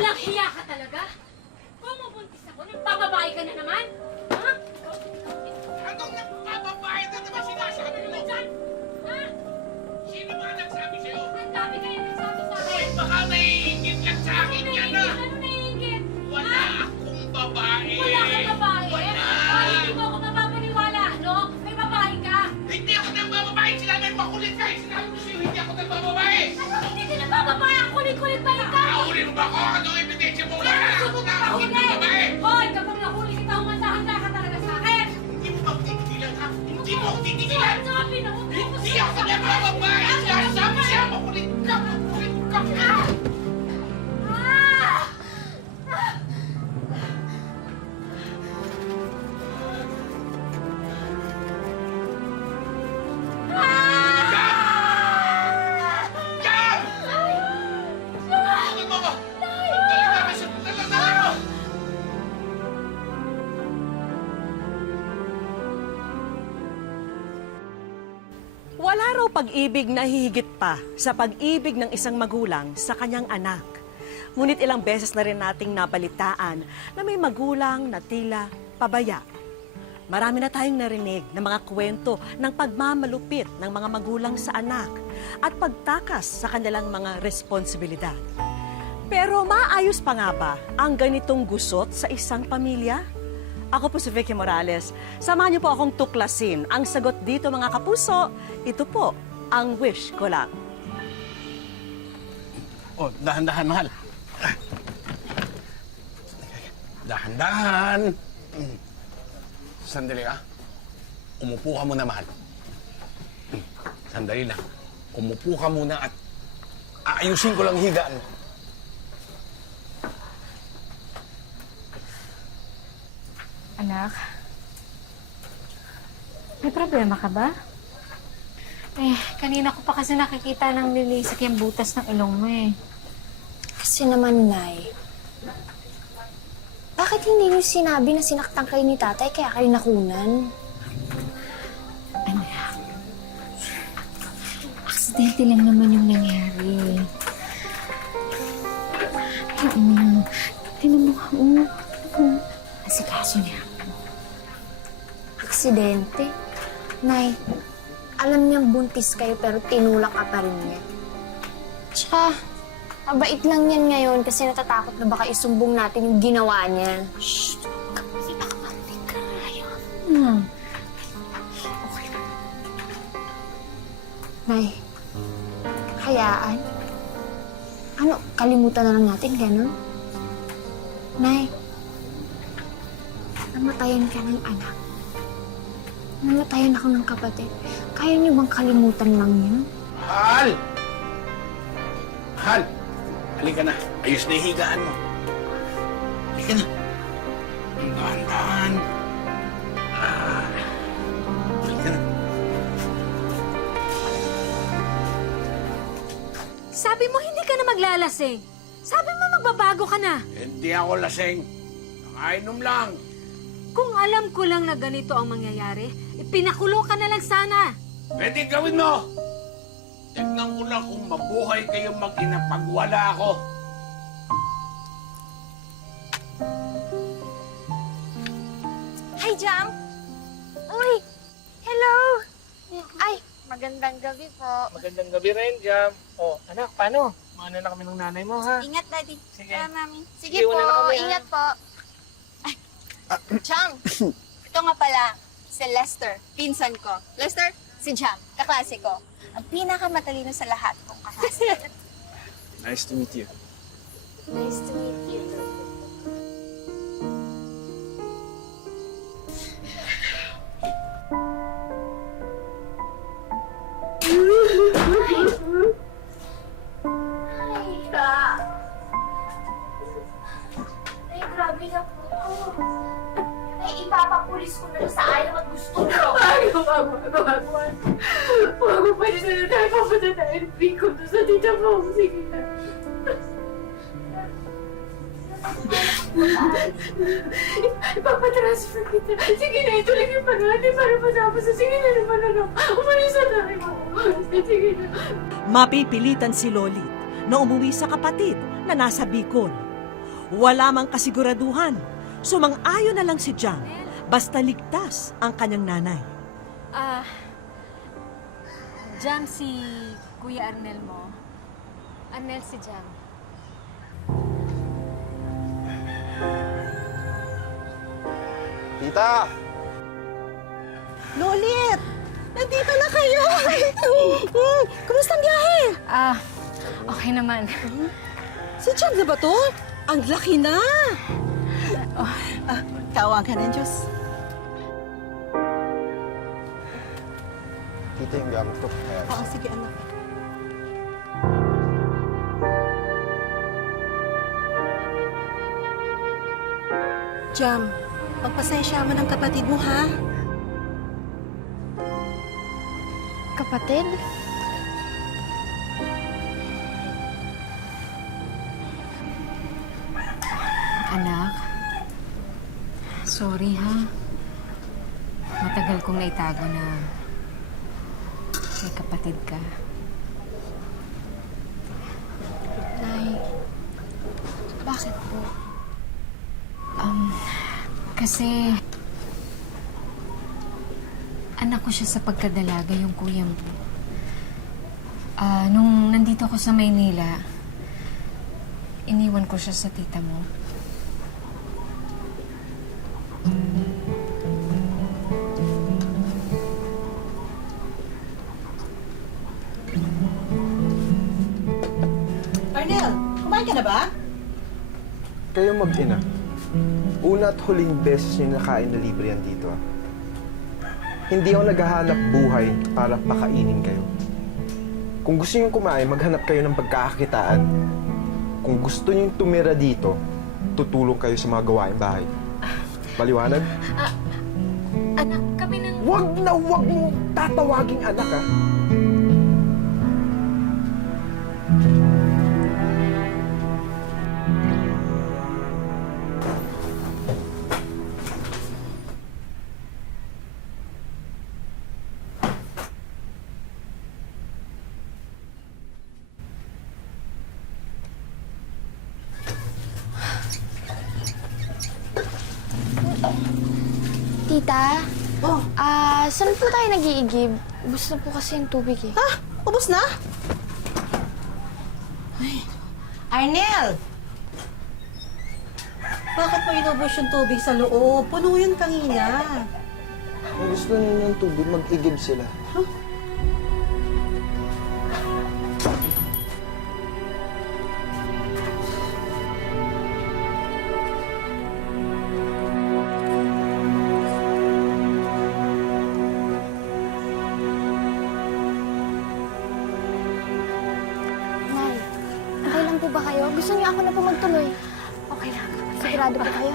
Walang hiya ka talaga? Pumubuntis ako, nagpababae ka na naman? Ha? Anong nagpapabayad na naman sinasabi mo? Ha? Sino ba nagsabi sa'yo? Ang dami kayo nagsabi sa Hoy, akin. baka naiingit lang sa akin yan ah! Ano naiingit? Wala akong babae! Wala kang babae? Wala! Ay, hindi mo ako mapapaniwala, no? May babae ka. Hindi ako nagbababae! Sinabi makulit ka! Sinabi ko sa'yo, hindi ako nagbababae! Ano hindi ka nagbababae? Ang kulit-kulit pa ikaw. Nahuli mo ba ako? Anong ebidensya mo? Wala ako Susunod nakahuli ako ng din. babae! Hoy, kapag nahuli kita, umanda-handa ka talaga sa akin. Hindi mo ba titigilan ha? Hindi mo ako titigilan! Sabi na mo. Hindi ako nagbababae! Sinasabi siya, makulit ka! Makulit ka! Ah! Yan! Ano mo ba? Dali na, masundan lang natin mo! Wala raw pag-ibig na hihigit pa sa pag-ibig ng isang magulang sa kanyang anak. Ngunit ilang beses na rin nating nabalitaan na may magulang na tila pabaya. Marami na tayong narinig ng mga kwento ng pagmamalupit ng mga magulang sa anak at pagtakas sa kanilang mga responsibilidad. Pero maayos pa nga ba ang ganitong gusot sa isang pamilya? Ako po si Vicky Morales. Samahan niyo po akong tuklasin ang sagot dito mga kapuso. Ito po ang wish ko lang. Oh, dahan-dahan, mahal. Dahan-dahan. Sandali ah. Umupo ka muna, mahal. Sandali lang. Umupo ka muna at aayusin ko lang higaan mo. Anak, may problema ka ba? Kanina ko pa kasi nakikita ng lilisik yung butas ng ilong mo eh. Kasi naman, Nay, bakit hindi niyo sinabi na sinaktan kayo ni tatay kaya kayo nakunan? Anak, aksidente lang naman yung nangyari. Tinan mo. Asikaso niya. Aksidente? Nay, alam niyang buntis kayo pero tinulak ka pa rin niya. Tsaka, mabait lang yan ngayon kasi natatakot na baka isumbong natin yung ginawa niya. Shh! Kapag nakamantig ka. Ayaw. Okay. Nay, hayaan. Ano, kalimutan na lang natin, gano'n? Nay, namatayan ka ng anak. Namatayan ako ng kapatid. Kaya niyo bang kalimutan lang yun? Mahal! Mahal! Halika na. Ayos na yung higaan mo. Halika na. Dahan-dahan. Halika na. Sabi mo hindi ka na maglalasing. Sabi mo magbabago ka na. Hindi ako lasing. Nakainom lang. Kung alam ko lang na ganito ang mangyayari, ipinakulong ka na lang sana. Pwede gawin mo. Tignan ko lang kung mabuhay kayong mag-ina pag wala ako. Hi, Jam! Uy! Hello! Ay, magandang gabi po. Magandang gabi rin, Jam. Oh, anak, paano? Maano na kami ng nanay mo, ha? Ingat, Daddy. Sige. Mami. Sige po, ingat po. Ay, Jam! Ito nga pala, si Lester, pinsan ko. Lester, si Jam, kaklase ko. Ang pinakamatalino sa lahat kong kaklase. Nice to meet you. Nice to meet you. Ay, grabe na po. Ay, ipapapulis ko na sa ayaw at gusto ko. Wag mo pwede na tayo papunta na NP ko doon sa tita mo. Sige na. Ipapatransfer kita. Sige na, ito lang yung parati para matapos. Sige na naman, ano. Umalis na tayo. Sige na. Mapipilitan si Lolit na umuwi sa kapatid na nasa Bicol. Wala mang kasiguraduhan. Sumang-ayon na lang si Jam, basta ligtas ang kanyang nanay. Jam, si Kuya Arnel mo. Arnel si Jam. Tita! Lolit! Nandito na kayo! Kumusta ang biyahe? Okay naman. Si Jam na ba to? Ang laki na! Tawag ka ng Diyos. Tita, yung gamit ko. Oo, sige anak. Jam, pagpasensya mo ng kapatid mo, ha? Kapatid? Anak, sorry ha. Matagal kong naitago na may kapatid ka. Nay, bakit po? Kasi anak ko siya sa pagkadalaga, yung kuya mo. Nung nandito ako sa Maynila, iniwan ko siya sa tita mo. Arnel, kumain ka na ba? Kayo mag-ina. Una at huling beses niyo nakain na libre yan dito. Hindi ako naghahanap buhay para pakainin kayo. Kung gusto niyo kumain, maghanap kayo ng pagkakakitaan. Kung gusto niyo tumira dito, tutulong kayo sa mga gawaing bahay. Paliwanag? Anak, kami ng... Wag na wag mo tatawaging anak, ha? Tita? Oh. Saan po tayo nag-iigib? Ubus na po kasi yung tubig eh. Ubus na? Ay, Arnel! Bakit mo inubos yung tubig sa loob? Puno yun kanina. Kung gusto niyo ng tubig, mag-igib sila. Nay, okay lang po ba kayo? Gusto niyo ako na po magtuloy? Okay lang. Sigurado po kayo?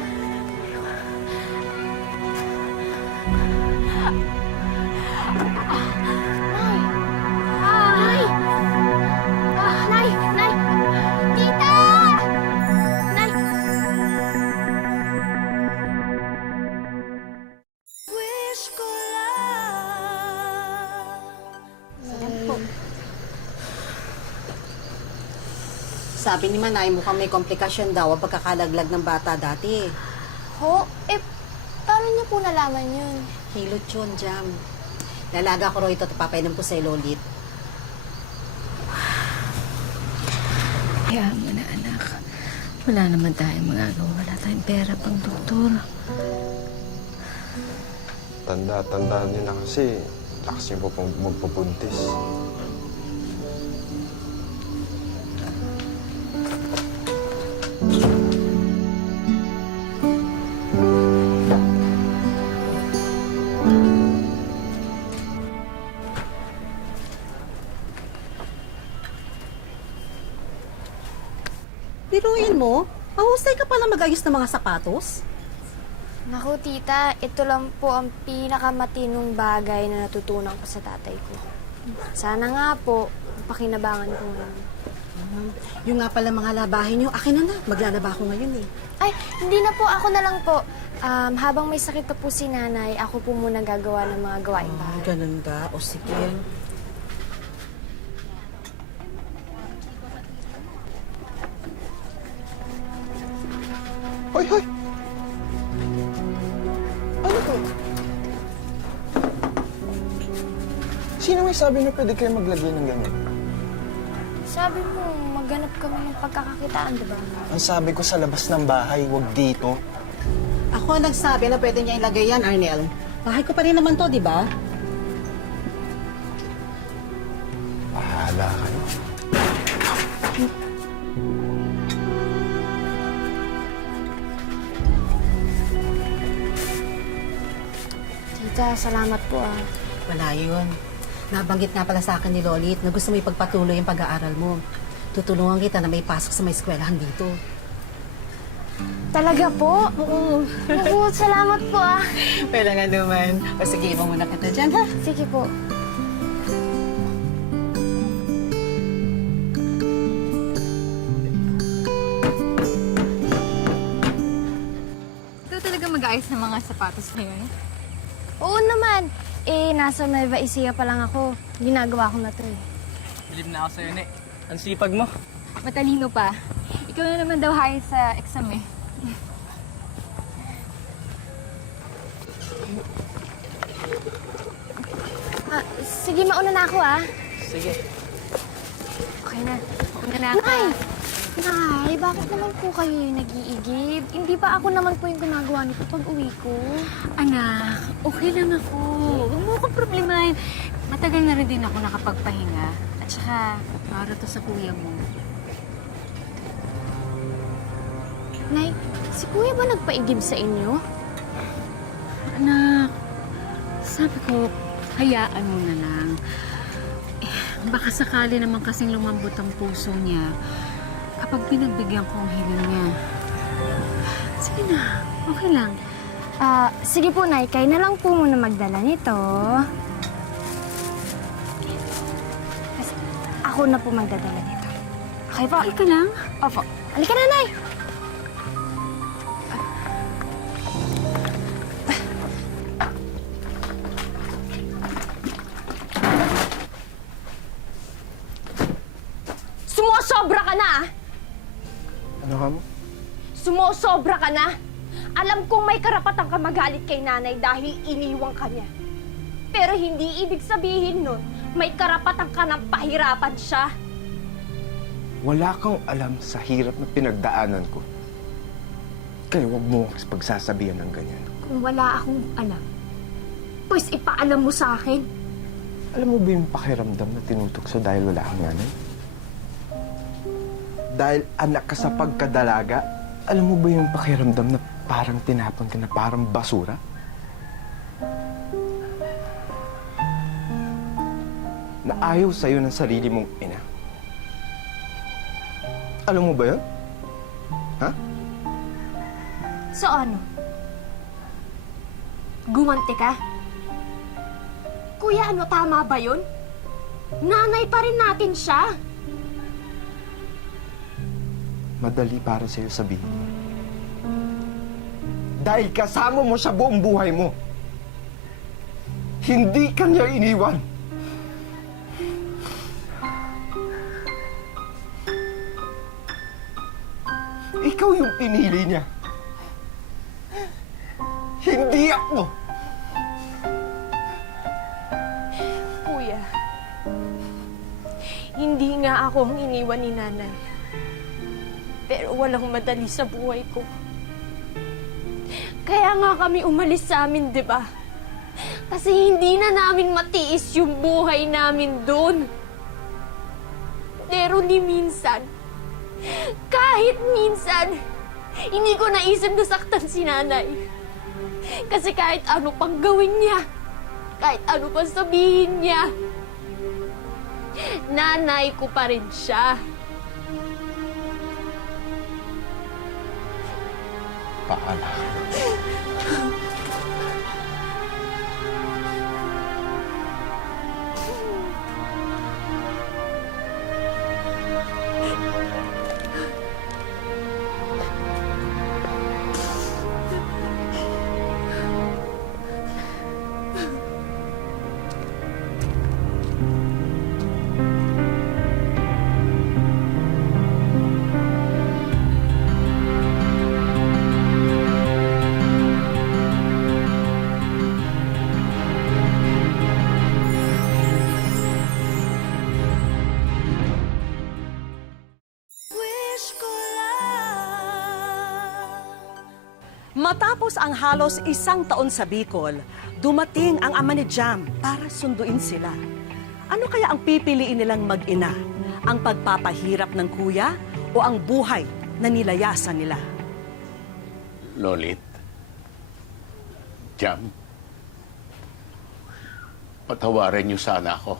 Nay! Nay! Nay! Nay! Tita! Nay! Sabi ni Manay, mukhang may komplikasyon daw ang pagkakalaglag ng bata dati. Ho? Paano niyo po nalaman yun? Hilot yun, Jam. Lalaga ko ro ito at papainom ko sa Lolit. Kaya mo na, anak. Wala naman tayong magagawa. Wala tayong pera pang doktor. Tanda niyo na kasi, lakas niyo po pong magpabuntis. Biruin mo, mahusay ka pala mag-ayos ng mga sapatos. Naku, tita, ito lang po ang pinakamatinong bagay na natutunan ko sa tatay ko. Sana nga po, pakinabangan ko ngayon. Yung nga pala mga labahin nyo, akin na. Maglalaba ako ngayon eh. Ay, hindi na po, ako na lang po. Habang may sakit na po si nanay, ako po muna gagawa ng mga gawain bahay. Ganun ba? O sige. may sabi na pwede kayo maglagay ng ganyan? Sabi mo, magganap kami ng pagkakakitaan, di ba? Ang sabi ko sa labas ng bahay, wag dito. Ako ang nagsabi na pwede niya ilagay yan, Arnel. Bahay ko pa rin naman to, di ba? Bahala kayo. Tita, salamat po ah. Wala yun. Nabanggit nga pala sa akin ni Lolit na gusto mo ipagpatuloy yung pag-aaral mo. Tutulungan kita na may pasok sa may eskwelahan dito. Talaga po? Oo. Naku, salamat po ah. Wala nga naman. O sige, ibang muna kita dyan, ha? Sige po. Ikaw talaga mag-ayos ng mga sapatos ngayon? Oo naman. Nasa Nueva Ecija pa lang ako. Ginagawa ko na to eh. Bilib na ako sa'yo, Ne. Ang sipag mo. Matalino pa. Ikaw na naman daw high sa exam eh. Sige, mauna na ako ah. Sige. Okay na. Una na ako. Nay, bakit naman po kayo yung nag-iigib? Hindi ba ako naman po yung ginagawa nito pag uwi ko? Anak, okay lang ako. Huwag mo akong problemahin. Matagal na rin din ako nakapagpahinga. At saka, para to sa kuya mo. Nay, si kuya ba nagpaigib sa inyo? Anak, sabi ko, hayaan mo na lang. Baka sakali naman kasing lumambot ang puso niya kapag pinagbigyan ko ang hiling niya. Sige na, okay lang. Sige po, Nay. Kayo na lang po muna magdala nito. Kasi ako na po magdadala nito. Okay po? Okay ka lang? Opo. Halika na, Nay! Sumusobra ka na, ah! Ano ka mo? Sumusobra ka na! Alam kong may karapatan ka magalit kay nanay dahil iniwang ka niya. Pero hindi ibig sabihin nun, may karapatan ka ng pahirapan siya. Wala kang alam sa hirap na pinagdaanan ko. Kaya wag mo pagsasabihan ng ganyan. Kung wala akong alam, pues ipaalam mo sa akin. Alam mo ba yung pakiramdam na tinutukso dahil wala kang nanay? Dahil anak ka sa pagkadalaga, alam mo ba yung pakiramdam na parang tinapon ka na parang basura? Na ayaw sa'yo ng sarili mong ina. Alam mo ba yun? Ha? So ano? Gumanti ka? Kuya, ano, tama ba yun? Nanay pa rin natin siya. Madali para sa'yo sabihin mo. Dahil kasama mo sa buong buhay mo. Hindi ka niya iniwan. Ikaw yung pinili niya. Hindi ako. Kuya, hindi nga ako ang iniwan ni nanay. Pero walang madali sa buhay ko. Kaya nga kami umalis sa amin, di ba? Kasi hindi na namin matiis yung buhay namin doon. Pero ni minsan, kahit minsan, hindi ko naisip na saktan si nanay. Kasi kahit ano pang gawin niya, kahit ano pang sabihin niya, nanay ko pa rin siya. Paala. Matapos ang halos 1 taon sa Bicol, dumating ang ama ni Jam para sunduin sila. Ano kaya ang pipiliin nilang mag-ina? Ang pagpapahirap ng kuya o ang buhay na nilayasan nila? Lolit, Jam, patawarin niyo sana ako.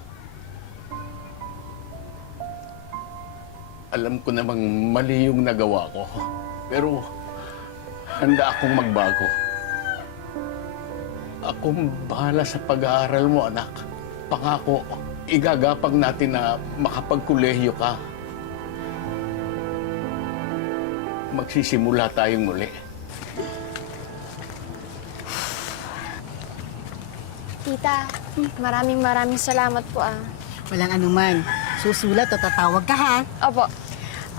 Alam ko namang mali yung nagawa ko, pero handa akong magbago. Akong bahala sa pag-aaral mo, anak. Pangako, igagapang natin na makapagkolehiyo ka. Magsisimula tayong muli. Tita, maraming salamat po ah. Walang anuman. Susulat o tatawag ka, ha? Opo.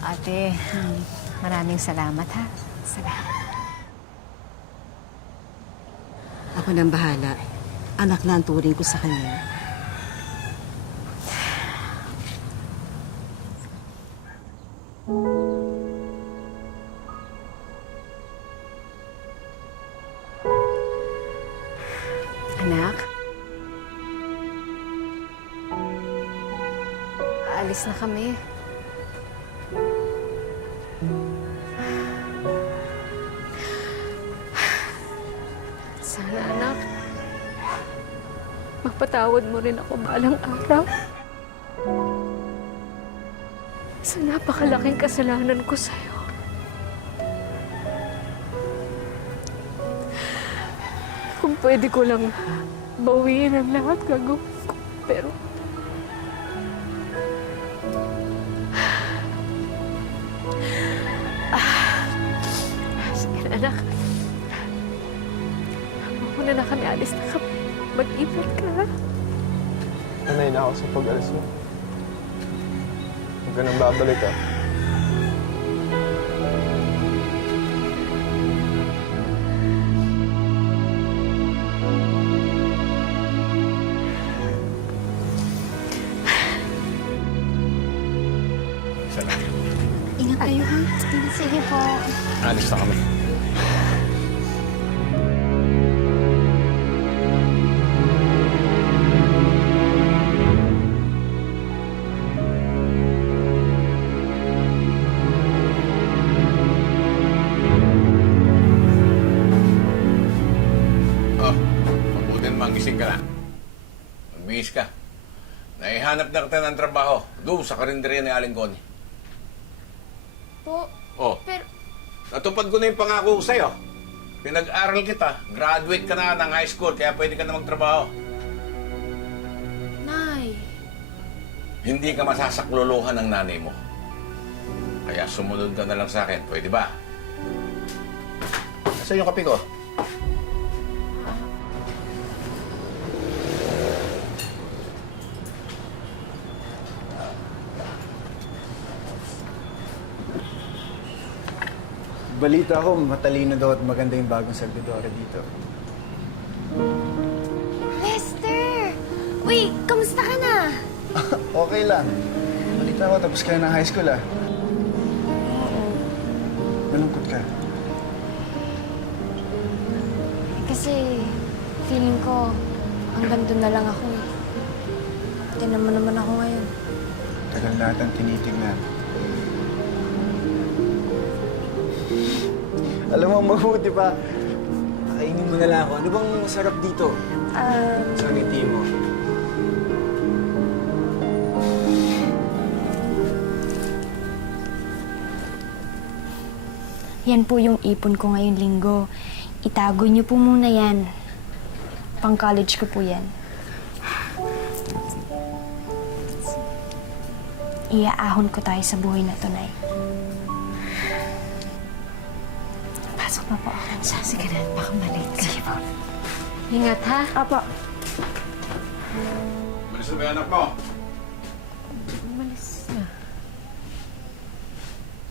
Ate, maraming salamat ha. Salamat. Ako nang bahala. Anak na ang turing ko sa kanya. Anak? Aalis na kami. Sana, anak, mapatawad mo rin ako balang araw. Sa napakalaking kasalanan ko sa'yo. Kung pwede ko lang bawiin ang lahat gagawin ko. Pero sige na, anak. Muna na kami, alis na kami. Mag-ingat ka, ha? Sanay na ako sa pag-alis mo. Huwag ka nang babalik, ah. Salamat. Ingat kayo ha. Sige po. Alis na kami. Mabuti naman gising ka na. Magbihis ka. Naihanap na kita ng trabaho doon sa karinderya ni Aling Connie. Po, Oh, pero natupad ko na yung pangako ko sa'yo. Pinag-aral kita, graduate ka na ng high school, kaya pwede ka na magtrabaho. Nay, Hindi ka masasaklolohan ng nanay mo. Kaya sumunod ka na lang sa akin, pwede ba? Nasaan yung kape ko? Balita ko, matalino daw at maganda yung bagong servidora dito. Lester! Uy, kamusta ka na? Okay lang. Balita ko, tapos ka na ng high school, ah. Malungkot ka. Kasi feeling ko hanggang doon na lang ako eh. Tinan mo naman ako ngayon. Tagal natin tinitignan. Alam mo, mabuti pa. Kainin mo na lang ako. Ano bang masarap dito? Sa ngiti mo. Yan po yung ipon ko ngayong linggo. Itago niyo po muna yan. Pang-college ko po yan. Iaahon ko tayo sa buhay na to, Nay. Pasok na po ako. Sige na, baka malate ka. Sige po. Ingat ha. Apo. Malis na ba yung anak mo? Umalis na.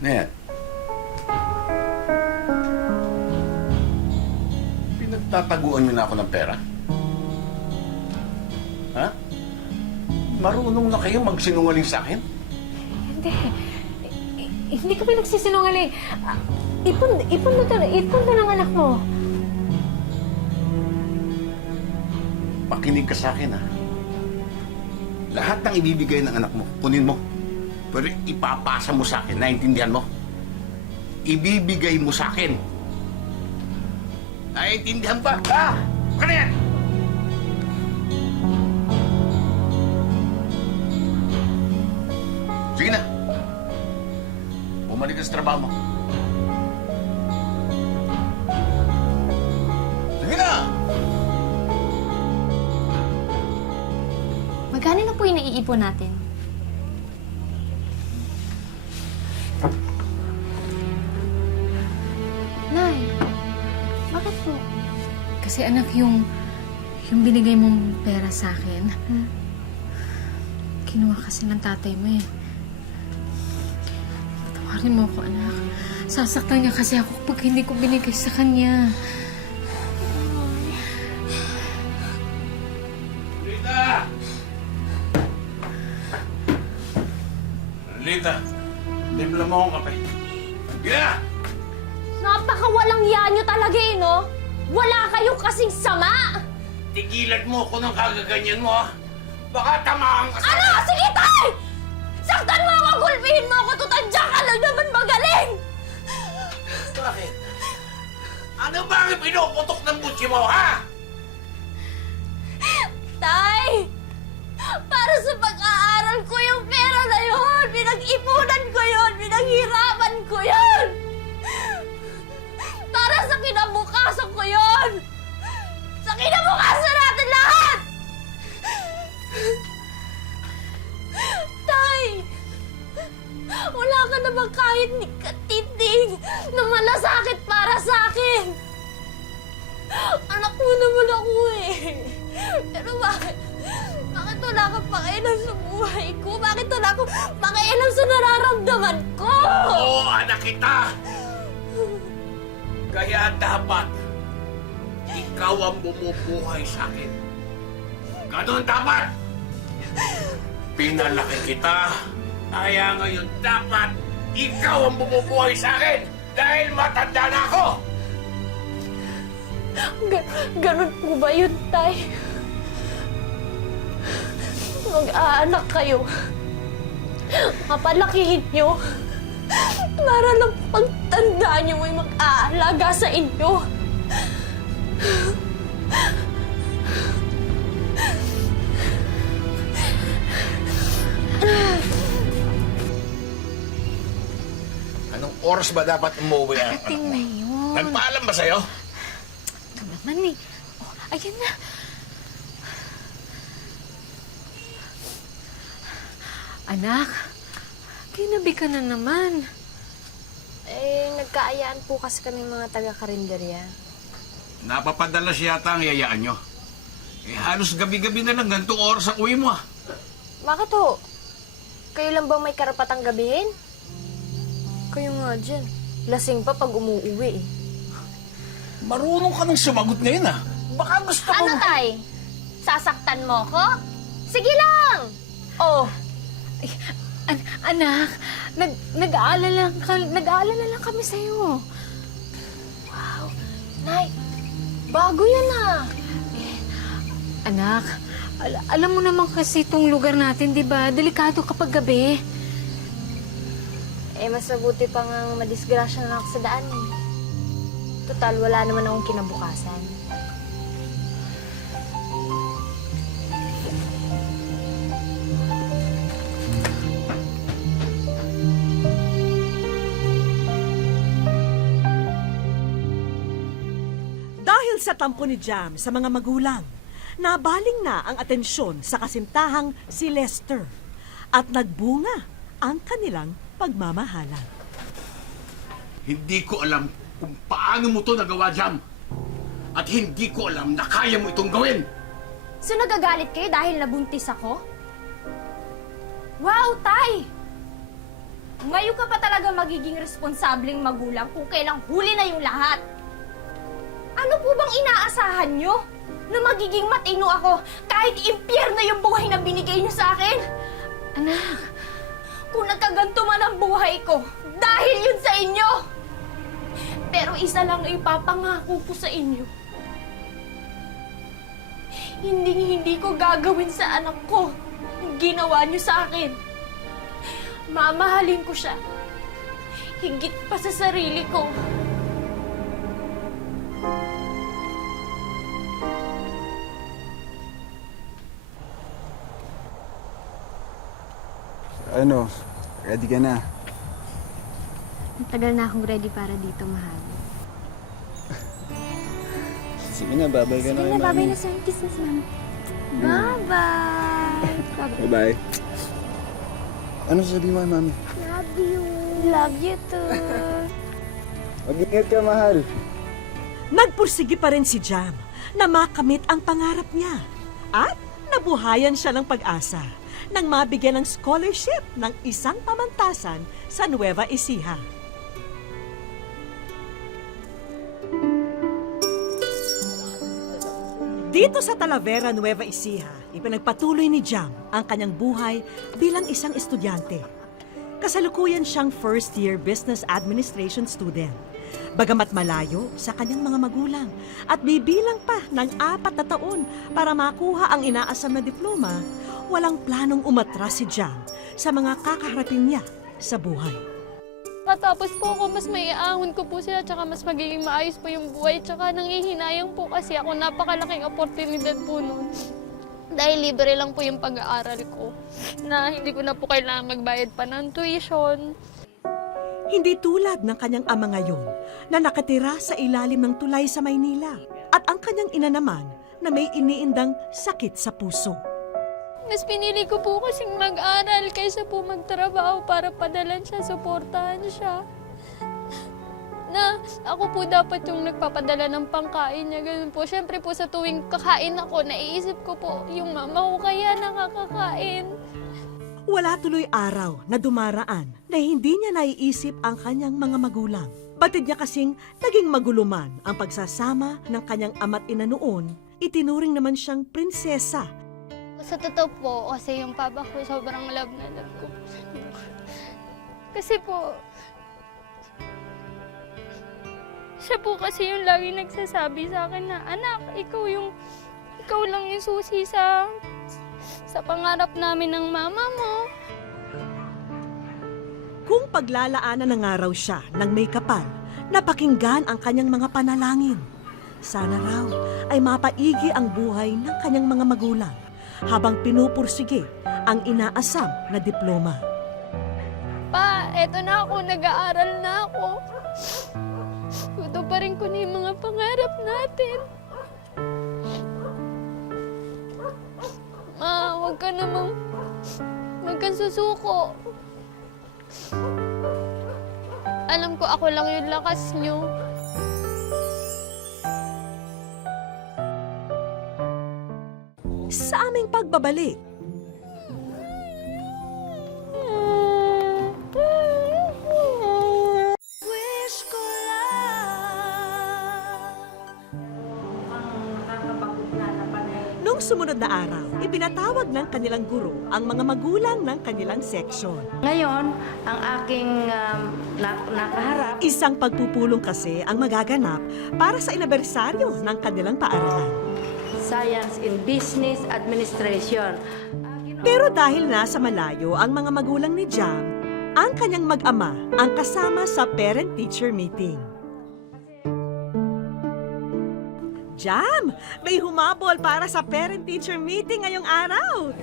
Net. Pinagtataguan niyo na ako ng pera? Ha? Marunong na kayo magsinungaling sa akin? Hindi. Hindi kami nagsisinungaling. Ipon mo ng anak mo. Pakinig ka sa akin, ha? Lahat ng ibibigay ng anak mo, kunin mo. Pero ipapasa mo sa akin, naiintindihan mo? Ibibigay mo sa akin. Naiintindihan ba? Ha? Ano yan? Sige na. Bumalik ka sa trabaho mo. Sige na! Magkano na po yung naiipon natin? Nay, bakit po? Kasi anak, yung binigay mong pera sa akin, kinuha kasi ng tatay mo eh. Tawarin mo ako, anak. Sasaktan niya kasi ako pag hindi ko binigay sa kanya. Lita! Lita, timpla mo akong kape. Yeah! Napakawalang yan nyo talaga eh, no? Wala kayong kasing sama! Tigilan mo ako ng kagaganyan mo, ha? Baka tamaan ka sa... Ano? Sige, tay! Saktan mo ako! Gulpihin mo ako! Tutadya ka lang naman magaling! Bakit? Ano ba ang pinuputok ng butsi mo, ha? Tay! Para sa pag-aaral ko yung pera na yun! Pinag-ipunan ko yun! Pinaghirapan ko yun! Para sa kinabukasan ko yun! Sa kinabukasan natin lahat! Tay! Wala ka naman kahit ni katiting na malasakit para sa akin! Anak mo naman ako eh! Pero bakit? Bakit wala kang pakialam sa buhay ko? Bakit wala akong pakialam sa nararamdaman ko? Oo, anak kita! Kaya dapat ikaw ang bumubuhay sa akin. Ganon dapat! Pinalaki kita. Kaya ngayon dapat ikaw ang bumubuhay sa akin dahil matanda na ako! Ganun po ba yun, Tay? Mag-aanak kayo. Kapalakihin nyo. Para lang pagtandaan nyo may mag-aalaga sa inyo. Anong oras ba dapat umuwi ang anak mo? na yun. Nagpaalam ba sa'yo? Ito naman eh. Oh, ayan na. Anak, kinabi ka na naman. Nagkaayaan po kasi kami mga taga-karinderya. Napapadalas yata ang yayaan nyo. Halos gabi-gabi na lang ganitong oras ang uwi mo, ah. Bakit ho? Kayo lang ba may karapatang gabihin? Kayo nga dyan. Lasing pa pag umuuwi eh. Marunong ka nang sumagot ngayon, ah. Baka gusto mo... Ano, Tay? Sasaktan mo ko? Sige lang! Oh, Anak, nag-aalala lang kami sa'yo. Wow. Nay, bago yan ah. Anak, alam mo naman kasi itong lugar natin, di ba? Delikado kapag gabi. Mas mabuti pa nga madisgrasya na ako sa daan eh. Total, wala naman akong kinabukasan. Dahil sa tampo ni Jam sa mga magulang, nabaling na ang atensyon sa kasintahang si Lester at nagbunga ang kanilang pagmamahalan. Hindi ko alam kung paano mo to nagawa, Jam. At hindi ko alam na kaya mo itong gawin. so nagagalit kayo dahil nabuntis ako? Wow, Tay! Ngayon ka pa talaga magiging responsableng magulang kung kailang huli na yung lahat. Ano po bang inaasahan nyo? Na magiging matino ako kahit impyerno yung buhay na binigay nyo sa akin? Anak, Kung nagkaganto man ang buhay ko, Pero isa lang ang ipapangako ko sa inyo. Hindi ko gagawin sa anak ko ang ginawa niyo sa akin. Mamahalin ko siya. Higit pa sa sarili ko. Ano, ready ka na? Matagal na akong ready para dito, mahal. Sige na, babay ka na kay Babay Mami. na sa kiss na si Mami. Bye-bye! Bye-bye. Ano sasabihin mo kay Mami? Love you! Love you too! Mag-ingat ka, mahal. Nagpursigi pa rin si Jam na makamit ang pangarap niya. At nabuhayan siya ng pag-asa nang mabigyan ng scholarship ng isang pamantasan sa Nueva Ecija. Dito sa Talavera, Nueva Ecija, ipinagpatuloy ni Jam ang kanyang buhay bilang isang estudyante. Kasalukuyan siyang first-year business administration student. Bagamat malayo sa kanyang mga magulang at bibilang pa ng 4 na taon para makuha ang inaasam na diploma, walang planong umatras si Jam sa mga kakaharapin niya sa buhay. Matapos po ako, mas maiahon ko po sila, tsaka mas magiging maayos po yung buhay. Tsaka nangihinayang po kasi ako, napakalaking oportunidad po nun. Dahil libre lang po yung pag-aaral ko, na hindi ko na po kailangan magbayad pa ng tuition. Hindi tulad ng kanyang ama ngayon na nakatira sa ilalim ng tulay sa Maynila at ang kanyang ina naman na may iniindang sakit sa puso. Mas pinili ko po kasing mag-aral kaysa po magtrabaho para padalan siya, suportahan siya. Na ako po dapat yung nagpapadala ng pangkain niya, ganun po. Siyempre po sa tuwing kakain ako, naiisip ko po yung mama ko kaya nakakakain. Wala tuloy araw na dumaraan na hindi niya naiisip ang kanyang mga magulang. Batid niya kasing naging maguluman ang pagsasama ng kanyang ama't ina noon, itinuring naman siyang prinsesa. Sa totoo po, kasi yung papa ko sobrang love na love ko. Kasi po, siya po kasi yung lagi nagsasabi sa akin na, anak, ikaw lang yung susi sa pangarap namin ng mama mo. Kung paglalaanan ng araw siya ng may kapal, napakinggan ang kanyang mga panalangin. Sana raw ay mapaigi ang buhay ng kanyang mga magulang habang pinupursige ang inaasam na diploma. Pa, eto na ako, nag-aaral na ako. Tutuparin ko na yung mga pangarap natin. Ma, huwag kang susuko. Alam ko ako lang yung lakas niyo. Sa aming pagbabalik, Noong sumunod na araw, ipinatawag ng kanilang guro ang mga magulang ng kanilang seksyon. Ngayon, ang aking nakaharap, Isang pagpupulong kasi ang magaganap para sa anibersaryo ng kanilang paaralan. Science in Business Administration. Pero dahil nasa malayo ang mga magulang ni Jam, ang kanyang mag-ama ang kasama sa parent-teacher meeting. Jam, may humabol para sa parent-teacher meeting ngayong araw.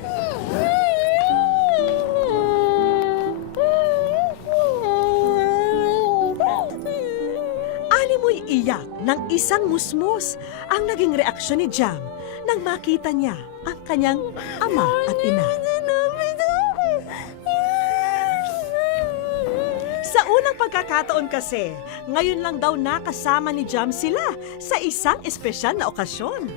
Alimoy iyak ng isang musmus ang naging reaksyon ni Jam nang makita niya ang kanyang ama at ina. Sa unang pagkakataon kasi, ngayon lang daw nakasama ni Jam sila sa isang espesyal na okasyon.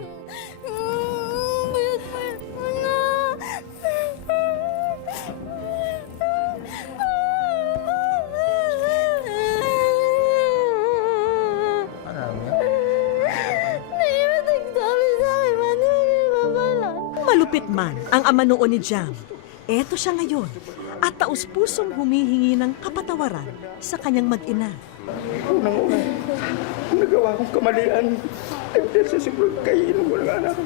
Malupit man ang ama noon ni Jam, eto siya ngayon at taus-pusong humihingi ng kapatawaran sa kanyang mag-ina. nagawa kong kamalian. Dahil sa siguro kaiinom mo ng anak.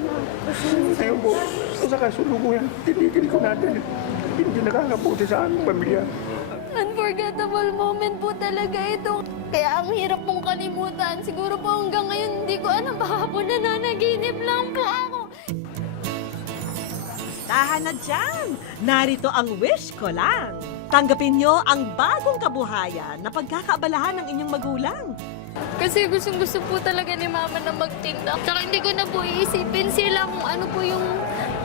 Ngayon po, sa kasulungan, tinigil ko natin. Hindi nakakabuti sa aming pamilya. Unforgettable moment po talaga ito. Kaya ang hirap pong kalimutan. Siguro po hanggang ngayon hindi ko alam, baka po nananaginip lang po ako. Tahan na dyan! Narito ang wish ko lang. Tanggapin nyo ang bagong kabuhayan na pagkakaabalahan ng inyong magulang. Kasi gusto po talaga ni Mama na magtinda. Tsaka hindi ko na po iisipin sila kung ano po yung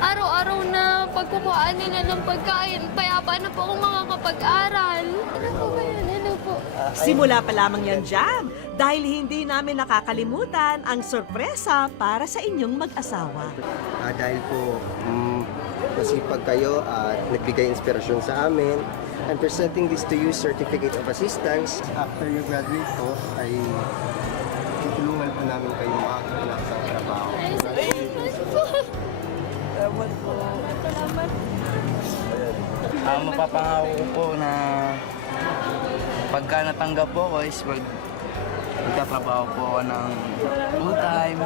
araw-araw na pagkukuhaan nila ng pagkain. Payapa na po ako makakapag-aral. Ano po ba yan? Ano po? Simula pa lamang yan dyan dahil hindi namin nakakalimutan ang sorpresa para sa inyong mag-asawa. Dahil po masipag kayo at nagbigay inspirasyon sa amin. I'm presenting this to you, Certificate of Assistance. After you graduate po, ay tutulungan po namin kayo makakalap sa trabaho. Salamat po. Salamat. Mapapangako ko po na pagka natanggap po ako is magtatrabaho po ako ng full-time.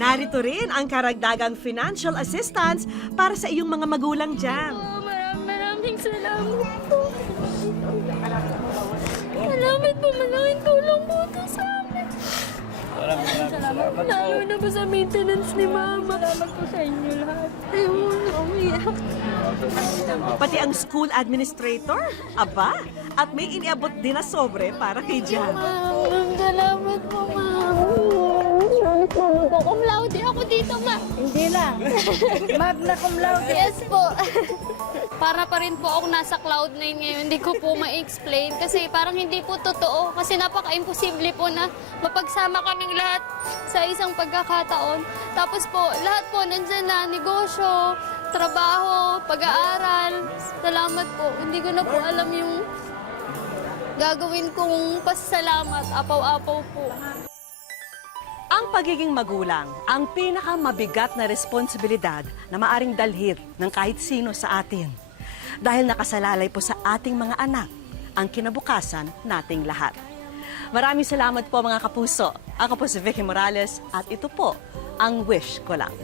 Narito rin ang karagdagang financial assistance para sa iyong mga magulang dyan. Maraming salamat po. Salamat po, malaking tulong po ito sa amin. Salamat po. Lalo na po sa maintenance ni Mama. Salamat po sa inyo lahat. Ayun, umiyak. Pati ang school administrator, aba, at may iniabot din na sobre para kay Jan. Ma'am, salamat po, Ma'am. Salamat po, mag-cum laude ako dito, Ma. Hindi lang. Magna cum laude. Yes po. Para pa rin po ako nasa Cloud9 ngayon. Hindi ko po ma-explain kasi parang hindi po totoo. Kasi napaka-imposible po na mapagsama kaming lahat sa isang pagkakataon. Tapos po, lahat po nandyan na, negosyo, trabaho, pag-aaral. Salamat po. Hindi ko na po alam yung gagawin kong pasasalamat. Apaw-apaw po. Ang pagiging magulang, ang pinakamabigat na responsibilidad na maaring dalhin ng kahit sino sa atin. Dahil nakasalalay po sa ating mga anak ang kinabukasan nating lahat. Maraming salamat po mga kapuso. Ako po si Vicky Morales at ito po ang wish ko lang.